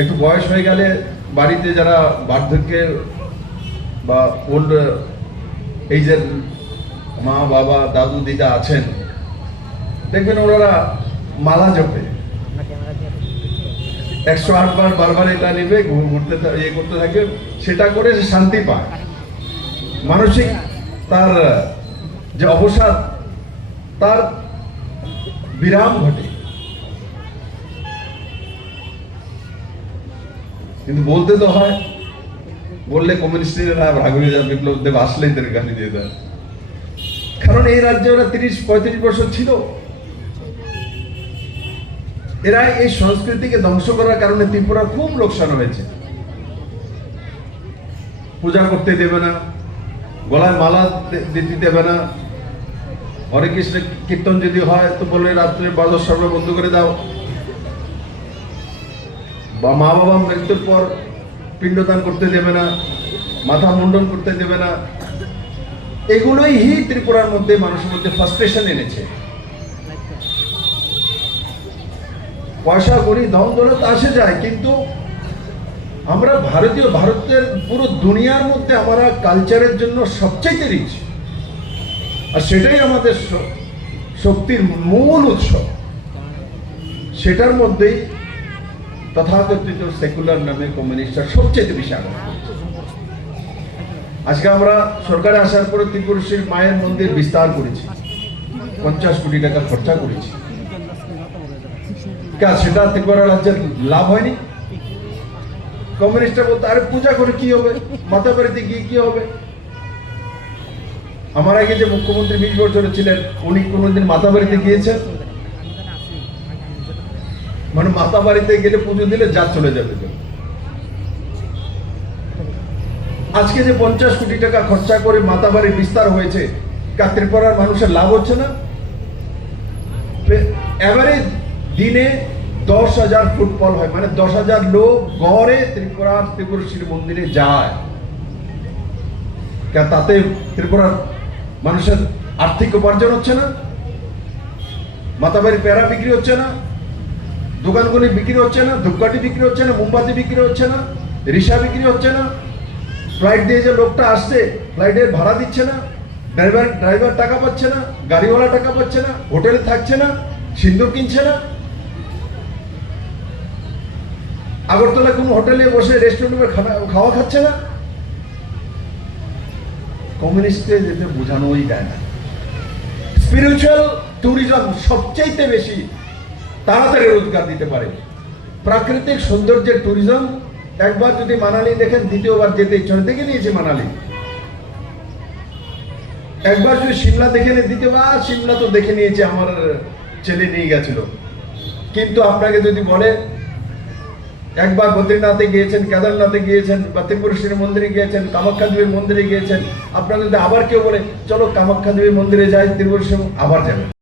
একটু বয়স হয়ে গেলে বাড়িতে যারা বার্ধক্যের বা ওল্ড এইজের মা বাবা দাদু দিদা আছেন, দেখবেন ওনারা মালা জপে 108 বার বারবার এটা নেবে, ঘুরতে ইয়ে করতে থাকে, সেটা করে সে শান্তি পায়, মানসিক তার যে অবসাদ তার বিরাম ঘটে। কিন্তু বলতে তো হয়, বললে কমিউনিস্টরা রাগ হয়ে যায়, বিপ্লব দেব আসলেই তাদের গালি দিয়ে দেয়। কারণ এই রাজ্যে ওরা 30-35 বছর ছিল, এরা এই সংস্কৃতিকে ধ্বংস করার কারণে ত্রিপুরা খুব লোকসান হয়েছে। পূজা করতে দেবে না, গলায় মালা দিতে দেবে না, হরে কৃষ্ণ কীর্তন যদি হয় তো বলে রাত্রে বাজার সর্ব বন্ধ করে দাও, বা মা বাবা মৃত্যুর পর পিণ্ডদান করতে দেবে না, মাথা মুন্ডন করতে দেবে না। এগুলোই ত্রিপুরার মধ্যে মানুষের মধ্যে ফ্রাস্ট্রেশন এনেছে। পয়সা করি ধন দৌলত আসে যায়, কিন্তু আমরা ভারতের পুরো দুনিয়ার মধ্যে আমরা কালচারের জন্য সবচেয়ে রিচ, আর সেটাই আমাদের শক্তির মূল উৎস। সেটার মধ্যেই তথাকথিত সেকুলার নামে কমিউনিস্টরা সবচেয়ে বেশি আগ্রহ। আজকে আমরা সরকারে আসার পরে ত্রিপুরেশ্বরী মায়ের মন্দির বিস্তার করেছি, 50 কোটি টাকা খরচা করেছি। সেটা ত্রিপুরা রাজ্যের লাভ হয়নি? কমিউনিস্টরা বলতে আরে পূজা করে কি হবে, মাতা বাড়িতে গিয়ে কি হবে? আমার আগে যে মুখ্যমন্ত্রী 20 বছরে ছিলেন, উনি কোনোদিন মাতা বাড়িতে গিয়েছেন? মানে মাতা বাড়িতে গেলে পুজো দিলে যা চলে যাবে। আজকে যে 50 কোটি টাকা খরচা করে মাতা বাড়ির বিস্তার হয়েছে, ত্রিপুরার মানুষের লাভ হচ্ছে না? এভারেজ দিনে 10,000 ফুটফল হয়, মানে 10,000 লোক গড়ে ত্রিপুরেশ্বরী মন্দিরে যায়। তাতে ত্রিপুরার মানুষের আর্থিক উপার্জন হচ্ছে না? মাতাবাড়ির প্যারা বিক্রি হচ্ছে না? দোকানগুলি বিক্রি হচ্ছে না? ধূপকাঠি বিক্রি হচ্ছে না? মোমবাতি বিক্রি হচ্ছে না? রিক্সা বিক্রি হচ্ছে না? ফ্লাইট দিয়ে যে লোকটা আসছে, ফ্লাইটের ভাড়া দিচ্ছে না? ড্রাইভার টাকা পাচ্ছে না? গাড়িওয়ালা টাকা পাচ্ছে না? হোটেলে থাকছে না? সিন্দুর কিনছে না? আগরতলা কোনো হোটেলে বসে রেস্টুরেন্টে খাওয়া খাচ্ছে না? কমিউনিস্টকে যেতে বোঝানোই যায় না। স্পিরিচুয়াল ট্যুরিজম সবচাইতে বেশি তাড়াতাড়ি রোজগার দিতে পারে। প্রাকৃতিক সৌন্দর্যের ট্যুরিজম একবার যদি মানালি দেখেন, দ্বিতীয়বার যেতে ইচ্ছা হয়। দেখে নিয়েছি মানালি, একবার যদি সিমলা দেখে নিয়ে দ্বিতীয়বার সিমলা তো দেখে নিয়েছে, আমার ছেলে নিয়ে গেছিল। কিন্তু আপনাকে যদি বলে একবার বদ্রীনাথে গিয়েছেন, কেদারনাথে গিয়েছেন, বা ত্রিপুরেশ্বরী মন্দিরে গিয়েছেন, কামাখ্যা দেবীর মন্দিরে গিয়েছেন, আপনাকে যদি আবার কেউ বলে চলো কামাখ্যা দেবীর মন্দিরে যাই, ত্রিপুরেশ্বরী, আবার যাবেন।